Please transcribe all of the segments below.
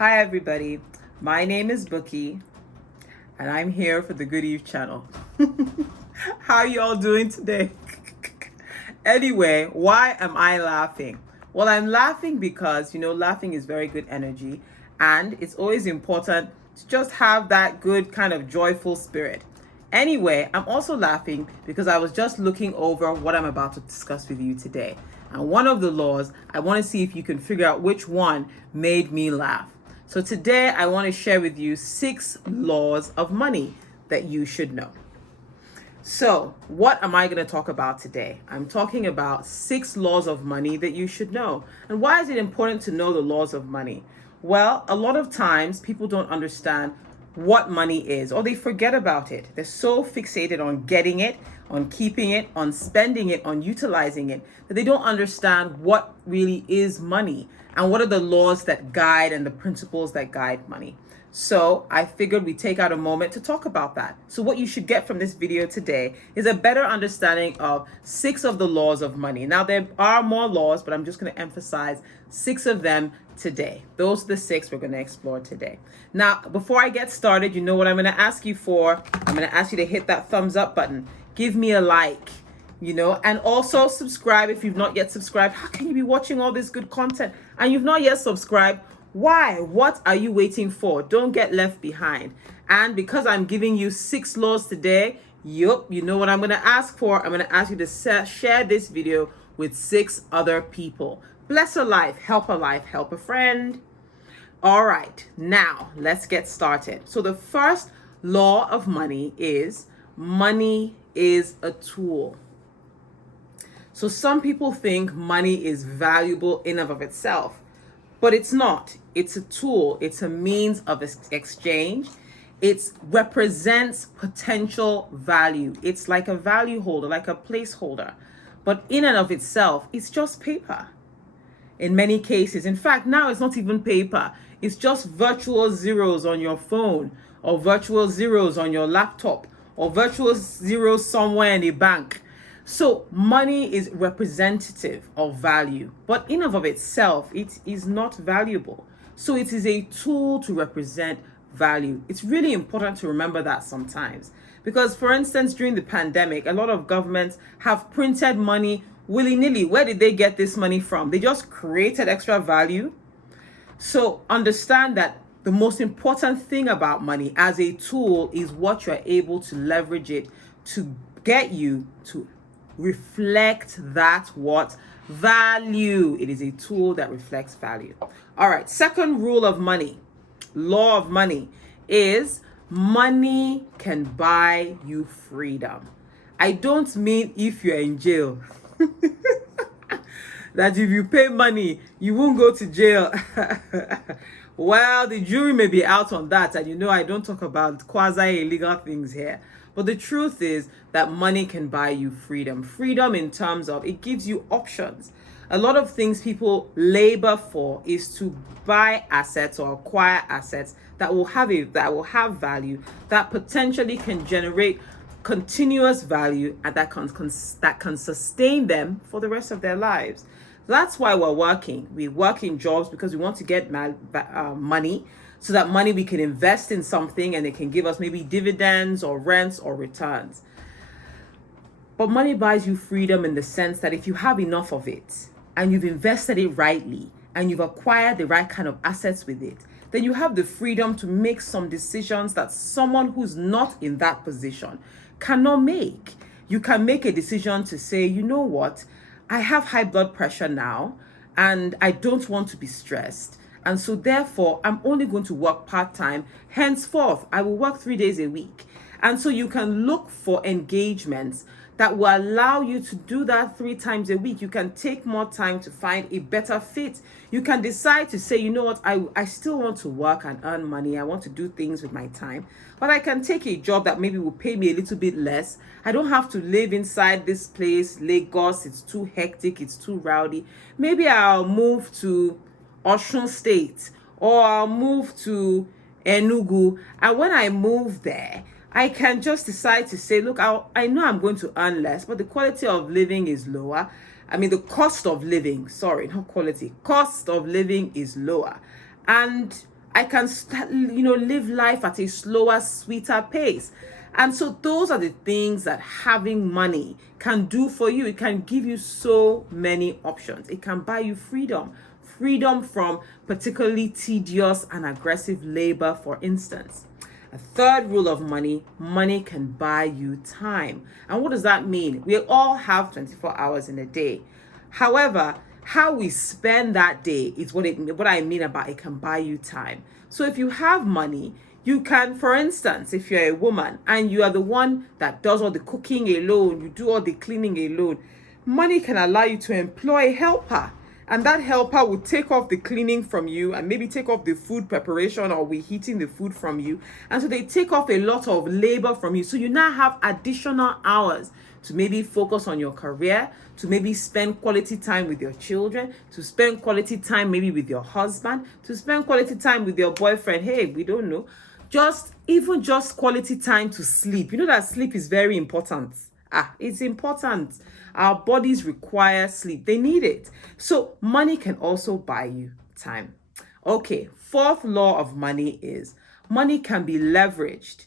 Hi everybody, my name is Bookie and I'm here for the Good Eve channel. How y'all doing today? Anyway, why am I laughing? Well, I'm laughing because, laughing is very good energy and it's always important to just have that good kind of joyful spirit. Anyway, I'm also laughing because I was just looking over what I'm about to discuss with you today. And one of the laws, I want to see if you can figure out which one made me laugh. So today I want to share with you 6 laws of money that you should know. So what am I going to talk about today? I'm talking about 6 laws of money that you should know. And why is it important to know the laws of money? Well, a lot of times people don't understand what money is, or they forget about it. They're so fixated on getting it, on keeping it, on spending it, on utilizing it, that they don't understand what really is money and what are the laws that guide and the principles that guide money. So I figured we'd take out a moment to talk about that. So what you should get from this video today is a better understanding of 6 of the laws of money. Now, there are more laws, but I'm just going to emphasize 6 of them today. Those are the 6 we're going to explore today. Now, before I get started, you know what I'm going to ask you for? I'm going to ask you to hit that thumbs up button. Give me a like, and also subscribe if you've not yet subscribed. How can you be watching all this good content and you've not yet subscribed? Why? What are you waiting for? Don't get left behind. And because I'm giving you 6 laws today, you know what I'm going to ask for? I'm going to ask you to share this video with 6 other people. Bless a life, help a friend. All right, now let's get started. So the first law of money is a tool. So some people think money is valuable in and of itself, but it's not. It's a tool. It's a means of exchange. It represents potential value. It's like a value holder, like a placeholder. But in and of itself, it's just paper. In many cases, in fact, now it's not even paper. It's just virtual zeros on your phone, or virtual zeros on your laptop, or virtual zeros somewhere in a bank. So money is representative of value, but in and of itself, it is not valuable. So it is a tool to represent value. It's really important to remember that sometimes. Because, for instance, during the pandemic, a lot of governments have printed money willy-nilly. Where did they get this money from? They just created extra value. So understand that the most important thing about money as a tool is what you're able to leverage it to get you to reflect that what value. It is a tool that reflects value. All right, second rule of money, law of money, is money can buy you freedom. I don't mean if you're in jail. That if you pay money, you won't go to jail. Well, the jury may be out on that, and I don't talk about quasi-illegal things here. But the truth is that money can buy you freedom. Freedom in terms of it gives you options. A lot of things people labor for is to buy assets or acquire assets that will have value, that potentially can generate continuous value, and that can sustain them for the rest of their lives. That's why we're working. We work in jobs because we want to get money, so that money we can invest in something and it can give us maybe dividends or rents or returns. But money buys you freedom in the sense that if you have enough of it and you've invested it rightly and you've acquired the right kind of assets with it, then you have the freedom to make some decisions that someone who's not in that position cannot make. You can make a decision to say, you know what, I have high blood pressure now and I don't want to be stressed. And so therefore, I'm only going to work part-time. Henceforth, I will work 3 days a week. And so you can look for engagements that will allow you to do that 3 times a week. You can take more time to find a better fit. You can decide to say, you know what, I still want to work and earn money. I want to do things with my time. But I can take a job that maybe will pay me a little bit less. I don't have to live inside this place, Lagos. It's too hectic. It's too rowdy. Maybe I'll move to Osun State, or I'll move to Enugu. And when I move there, I can just decide to say, look, I know I'm going to earn less, but the quality of living is lower. I mean, the cost of living, sorry, not quality, cost of living is lower. And I can live life at a slower, sweeter pace. And so those are the things that having money can do for you. It can give you so many options. It can buy you freedom. Freedom from particularly tedious and aggressive labor, for instance. A third rule of money: money can buy you time. And what does that mean? We all have 24 hours in a day. However, how we spend that day is what I mean about it can buy you time. So if you have money, you can, for instance, if you're a woman and you are the one that does all the cooking alone, you do all the cleaning alone, money can allow you to employ a helper. And that helper will take off the cleaning from you and maybe take off the food preparation or reheating the food from you. And so they take off a lot of labor from you. So you now have additional hours to maybe focus on your career, to maybe spend quality time with your children, to spend quality time maybe with your husband, to spend quality time with your boyfriend. Hey, we don't know. Even just quality time to sleep. You know that sleep is very important. It's important. Our bodies require sleep. They need it. So money can also buy you time. Okay, fourth law of money is money can be leveraged.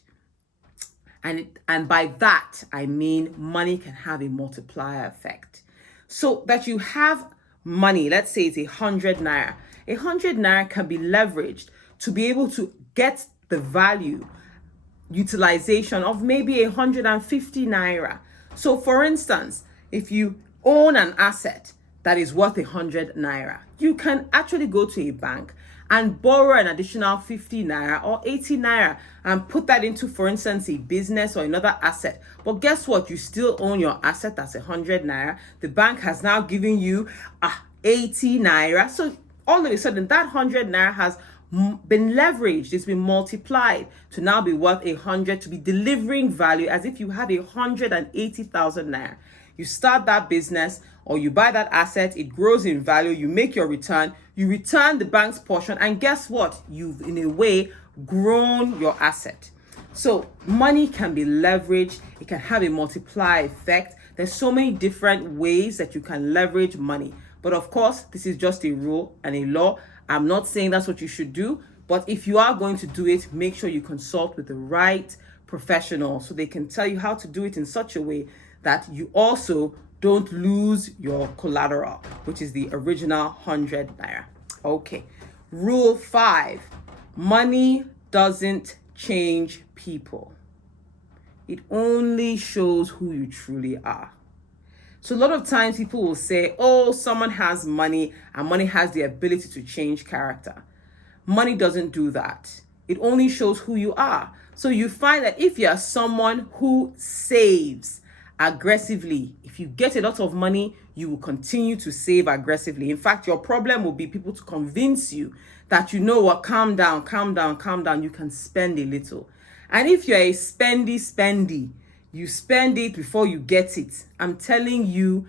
And by that, I mean money can have a multiplier effect. So that you have money, let's say it's 100 naira. 100 naira can be leveraged to be able to get the value utilization of maybe 150 naira. So for instance, if you own an asset that is worth 100 naira, you can actually go to a bank and borrow an additional 50 naira or 80 naira and put that into, for instance, a business or another asset. But guess what? You still own your asset that's 100 naira. The bank has now given you 80 naira. So all of a sudden, that 100 naira has been leveraged. It's been multiplied to now be worth 100, to be delivering value as if you have 180,000 naira. You start that business or you buy that asset, it grows in value, you make your return, you return the bank's portion, and guess what? You've in a way grown your asset. So money can be leveraged, it can have a multiplier effect. There's so many different ways that you can leverage money. But of course, this is just a rule and a law. I'm not saying that's what you should do, but if you are going to do it, make sure you consult with the right professional so they can tell you how to do it in such a way that you also don't lose your collateral, which is the original 100 naira. Okay. Rule 5, money doesn't change people. It only shows who you truly are. So a lot of times people will say, oh, someone has money and money has the ability to change character. Money doesn't do that. It only shows who you are. So you find that if you are someone who saves aggressively, if you get a lot of money, you will continue to save aggressively. In fact, your problem will be people to convince you that, you know what, calm down, calm down, calm down. You can spend a little. And if you're a spendy, you spend it before you get it. I'm telling you,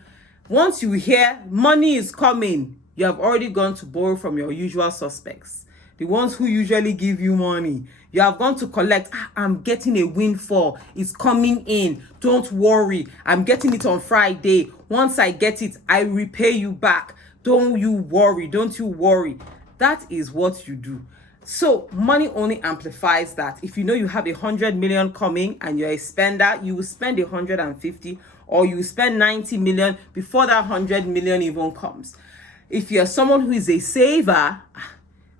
once you hear money is coming, you have already gone to borrow from your usual suspects, the ones who usually give you money. You have gone to collect. I'm getting a windfall. It's coming in. Don't worry. I'm getting it on Friday. Once I get it, I repay you back. Don't you worry. Don't you worry. That is what you do. So money only amplifies that. If you know you have 100 million coming and you're a spender, you will spend 150, or you will spend 90 million before that 100 million even comes. If you're someone who is a saver,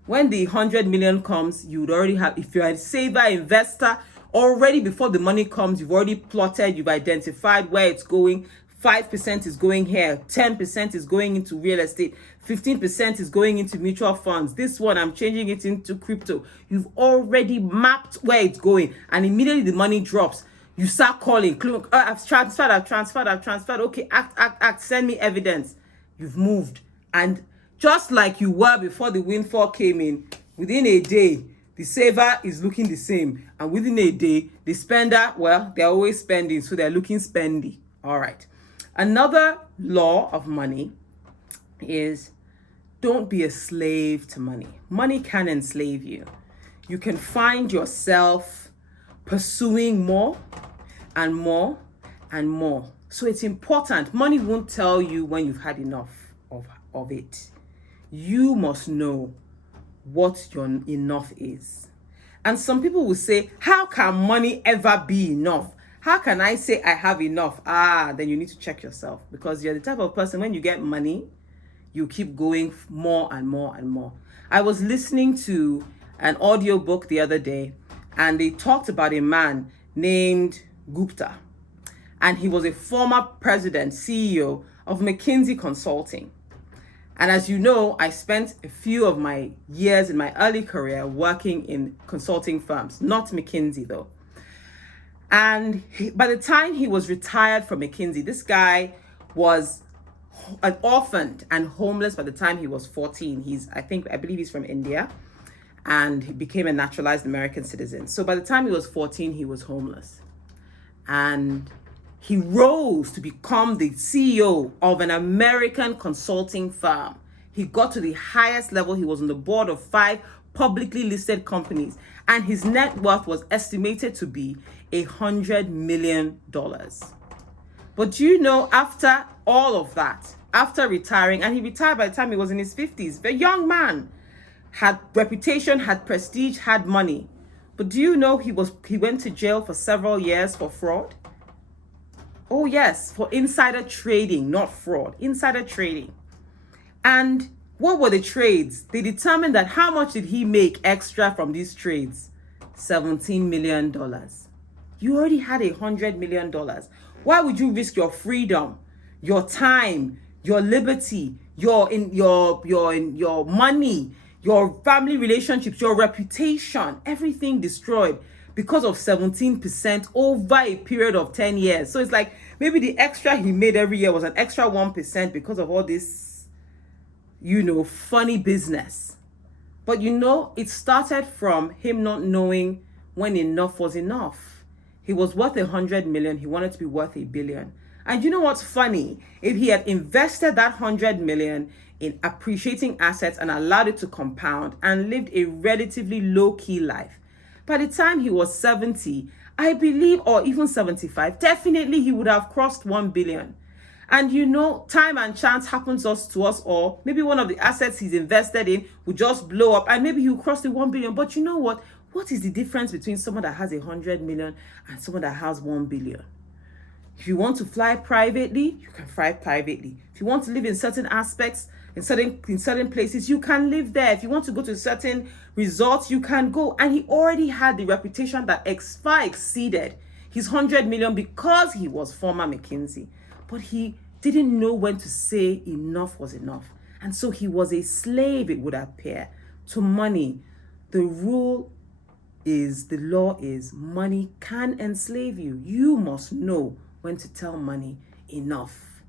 when the 100 million comes, you would already have, if you're a saver, investor, already before the money comes, you've already plotted, you've identified where it's going. 5% is going here, 10% is going into real estate, 15% is going into mutual funds. This one, I'm changing it into crypto. You've already mapped where it's going, and immediately the money drops, you start calling. I've transferred. Okay, act, send me evidence. You've moved. And just like you were before the windfall came in, within a day, the saver is looking the same. And within a day, the spender, well, they're always spending, so they're looking spendy. All right. Another law of money is don't be a slave to money. Money can enslave you. You can find yourself pursuing more and more and more. So it's important. Money won't tell you when you've had enough of it. You must know what your enough is. And some people will say, how can money ever be enough? How can I say I have enough? Then you need to check yourself, because you're the type of person, when you get money, you keep going more and more and more. I was listening to an audiobook the other day, and they talked about a man named Gupta. And he was a former president, CEO of McKinsey Consulting. And as you know, I spent a few of my years in my early career working in consulting firms, not McKinsey though. And by the time he was retired from McKinsey, this guy was an orphaned and homeless by the time he was 14. I believe he's from India, and he became a naturalized American citizen. So by the time he was 14, he was homeless. And he rose to become the CEO of an American consulting firm. He got to the highest level. He was on the board of 5 publicly listed companies, and his net worth was estimated to be $100 million. But you know, after all of that, after retiring, and he retired by the time he was in his 50s, the young man had reputation, had prestige, had money. But do you know he went to jail for several years for fraud? Oh yes, for insider trading, not fraud, insider trading. And what were the trades? They determined that how much did he make extra from these trades? $17 million. You already had $100 million. Why would you risk your freedom, your time, your liberty, your money, your family relationships, your reputation, everything destroyed because of 17% over a period of 10 years. So it's like maybe the extra he made every year was an extra 1% because of all this, funny business. But it started from him not knowing when enough was enough. He was worth $100 million. He wanted to be worth $1 billion. And you know what's funny? If he had invested that $100 million in appreciating assets and allowed it to compound and lived a relatively low-key life, by the time he was 70, I believe, or even 75, definitely he would have crossed 1 billion. And time and chance happens to us all. Maybe one of the assets he's invested in will just blow up, and maybe he'll cross the 1 billion. But you know what? What is the difference between someone that has 100 million and someone that has 1 billion? If you want to fly privately, you can fly privately. If you want to live in certain aspects, in certain places, you can live there. If you want to go to certain resorts, you can go. And he already had the reputation that far exceeded his 100 million because he was former McKinsey. But he didn't know when to say enough was enough. And so he was a slave, it would appear, to money. The law is money can enslave you. You must know when to tell money enough.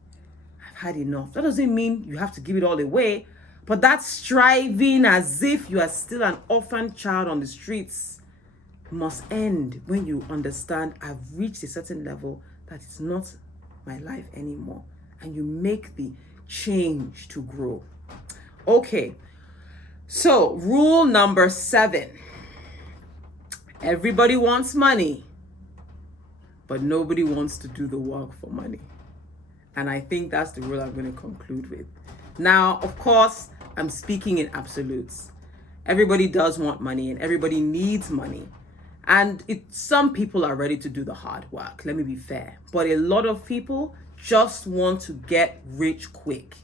I've had enough. That doesn't mean you have to give it all away, but that striving as if you are still an orphan child on the streets must end when you understand I've reached a certain level that it's not my life anymore, and you make the change to grow. Okay, so rule number 7. Everybody wants money, but nobody wants to do the work for money. And I think that's the rule I'm going to conclude with. Now, of course, I'm speaking in absolutes. Everybody does want money and everybody needs money. And some people are ready to do the hard work, let me be fair. But a lot of people just want to get rich quick.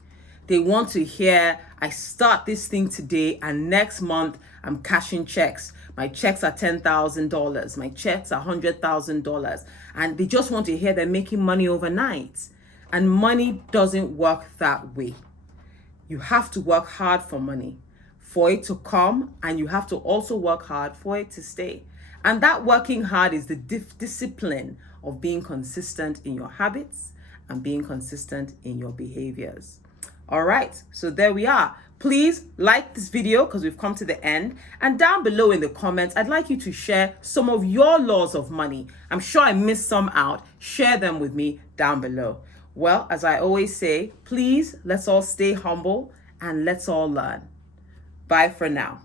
They want to hear, I start this thing today and next month I'm cashing checks. My checks are $10,000. My checks are $100,000. And they just want to hear they're making money overnight. And money doesn't work that way. You have to work hard for money, for it to come, and you have to also work hard for it to stay. And that working hard is the discipline of being consistent in your habits and being consistent in your behaviors. All right, so there we are. Please like this video because we've come to the end. And down below in the comments, I'd like you to share some of your laws of money. I'm sure I missed some out. Share them with me down below. Well, as I always say, please, let's all stay humble and let's all learn. Bye for now.